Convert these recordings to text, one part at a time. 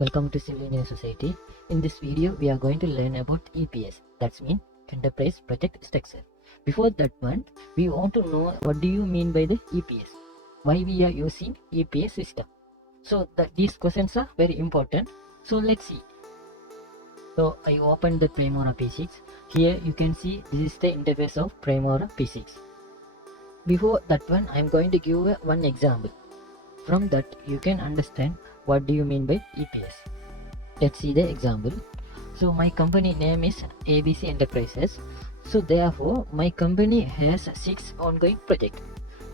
Welcome to Civil Engineering Society. In this video, we are going to learn about EPS. That's mean Enterprise Project Structure. Before that one, we want to know what do you mean by the EPS? Why we are using EPS system? So these questions are very important. So let's see. So I opened the Primavera P6. Here you can see this is the interface of Primavera P6. Before that one, I am going to give one example. From that, you can understand what do you mean by EPS. Let's see the example. So my company name is ABC Enterprises. So therefore, my company has 6 ongoing projects.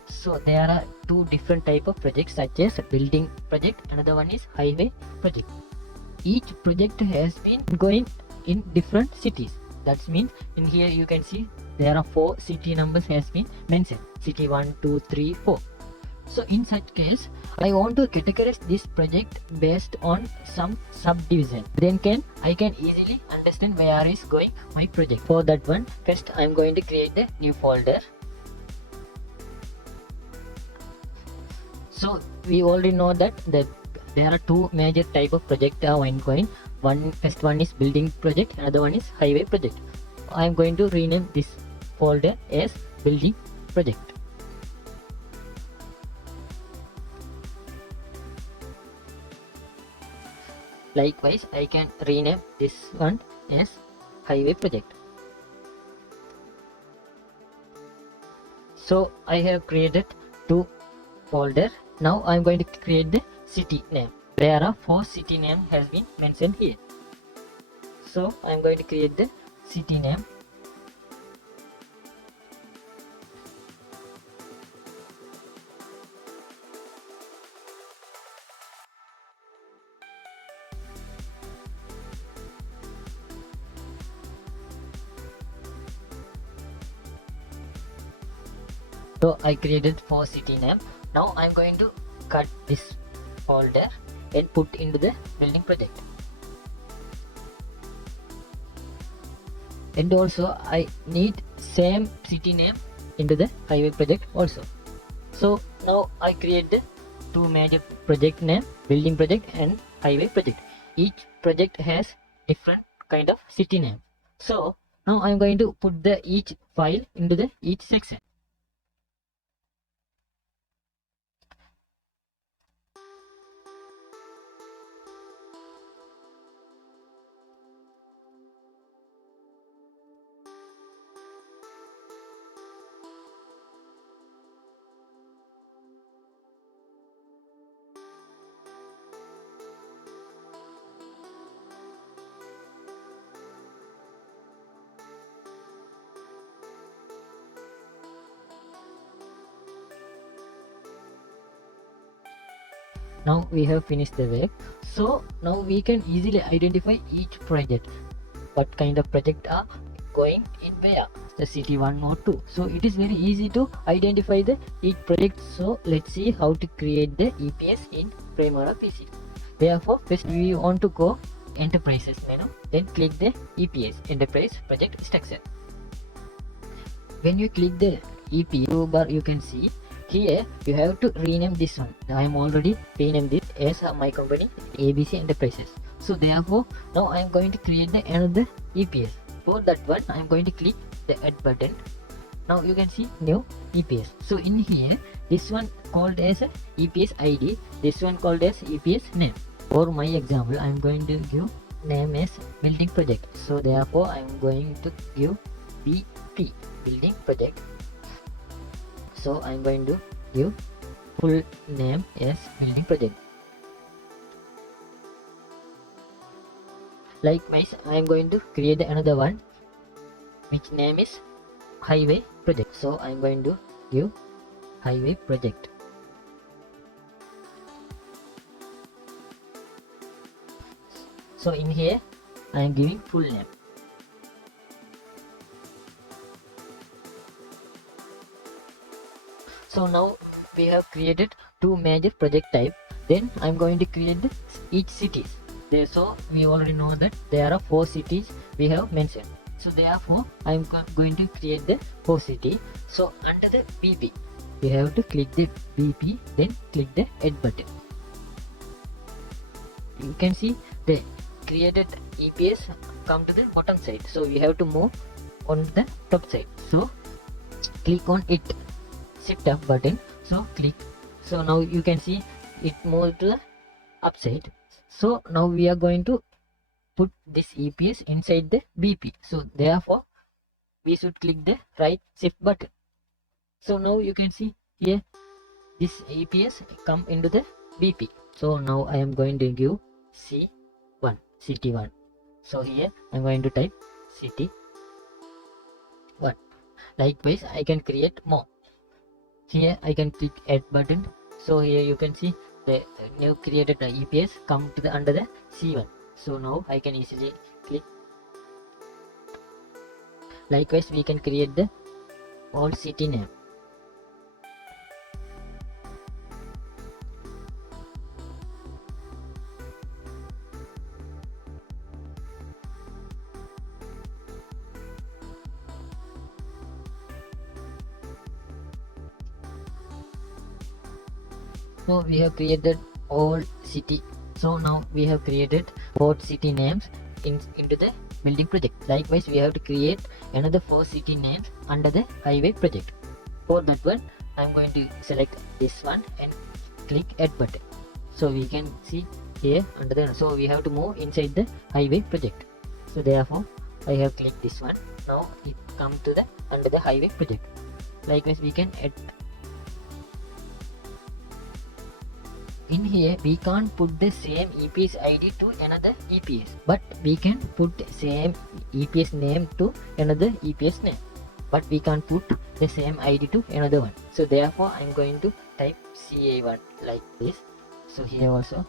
So there are 2 different type of projects such as building project, another one is highway project. Each project has been going in different cities. That means in here you can see there are 4 city numbers has been mentioned. City 1, 2, 3, 4. So in such case, I want to categorize this project based on some subdivision. Then I can easily understand where is going my project. For that one, first I am going to create a new folder. So we already know that there are 2 major type of project are ongoing. First one is building project, another one is highway project. I am going to rename this folder as building project. Likewise, I can rename this one as highway project. So I have created 2 folder. Now I am going to create the city name. There are 4 city name has been mentioned here. So I am going to create the city name. So I created 4 city name. Now I'm going to cut this folder and put into the building project. And also I need same city name into the highway project also. So now I create the 2 major project name, building project and highway project. Each project has different kind of city name. So now I'm going to put the each file into the each section. Now we have finished the work. So now we can easily identify each project. What kind of project are going in where, the city 1 or 2. So it is very easy to identify the each project. So let's see how to create the EPS in Primavera P6. Therefore, first we want to go enterprises menu, then click the EPS Enterprise Project Structure. When you click the EPS toolbar, you can see here you have to rename this one. I am already renamed this as my company ABC Enterprises. So therefore now I am going to create the another EPS. For that one I am going to click the add button. Now you can see new EPS. So in here this one called as EPS ID, this one called as EPS name. For my example I am going to give name as building project. So therefore I am going to give BP building project. So I am going to give full name as building project. Likewise, I am going to create another one which name is highway project. So I am going to give highway project. So in here I am giving full name. So now we have created 2 major project type. Then I am going to create each cities. So we already know that there are 4 cities we have mentioned. So therefore I am going to create the 4 city. So under the BP we have to click the BP, then click the add button. you can see the created EPS come to the bottom side, so we have to move on the top side. So click on it, shift up button, so click. So now you can see it moved to the upside. So now we are going to put this EPS inside the BP, so therefore we should click the right shift button. So now you can see here this EPS come into the BP. So now I am going to give C1, CT1. So here I am going to type CT1. Likewise, I can create more. Here I can click add button. So here you can see the new created EPS come to the under the C1. So now I can easily click. Likewise, we can create the all city name. So we have created all city. So now we have created 4 city names into the building project. Likewise, we have to create another 4 city names under the highway project. For that one, I'm going to select this one and click add button. So we can see here under the, so we have to move inside the highway project. So therefore I have clicked this one. Now it come to the under the highway project. Likewise, we can add. In here we can't put the same EPS ID to another EPS, but we can put same EPS name to another EPS name, but we can't put the same ID to another one. So therefore I'm going to type CA1 like this. So here also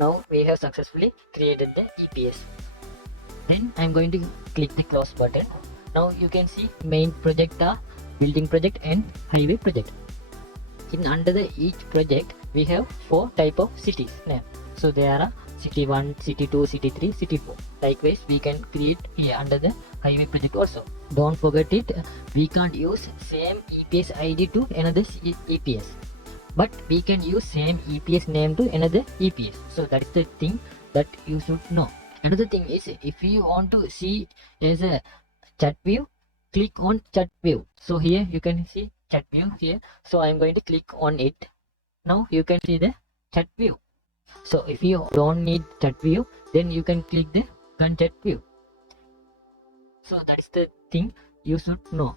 now we have successfully created the EPS. Then I'm going to click the close button. Now you can see main project are building project and highway project. In under the each project we have 4 type of cities name. So there are city 1, city 2, city 3, city 4. Likewise, we can create here under the highway project also. Don't forget it, we can't use same EPS ID to another EPS, but we can use same EPS name to another EPS. So that is the thing that you should know. Another thing is, if you want to see as a chat view, click on chat view. So here you can see chat view here. So I am going to click on it. Now you can see the chat view. So if you don't need chat view, then you can click the gun chat view. So that's the thing you should know.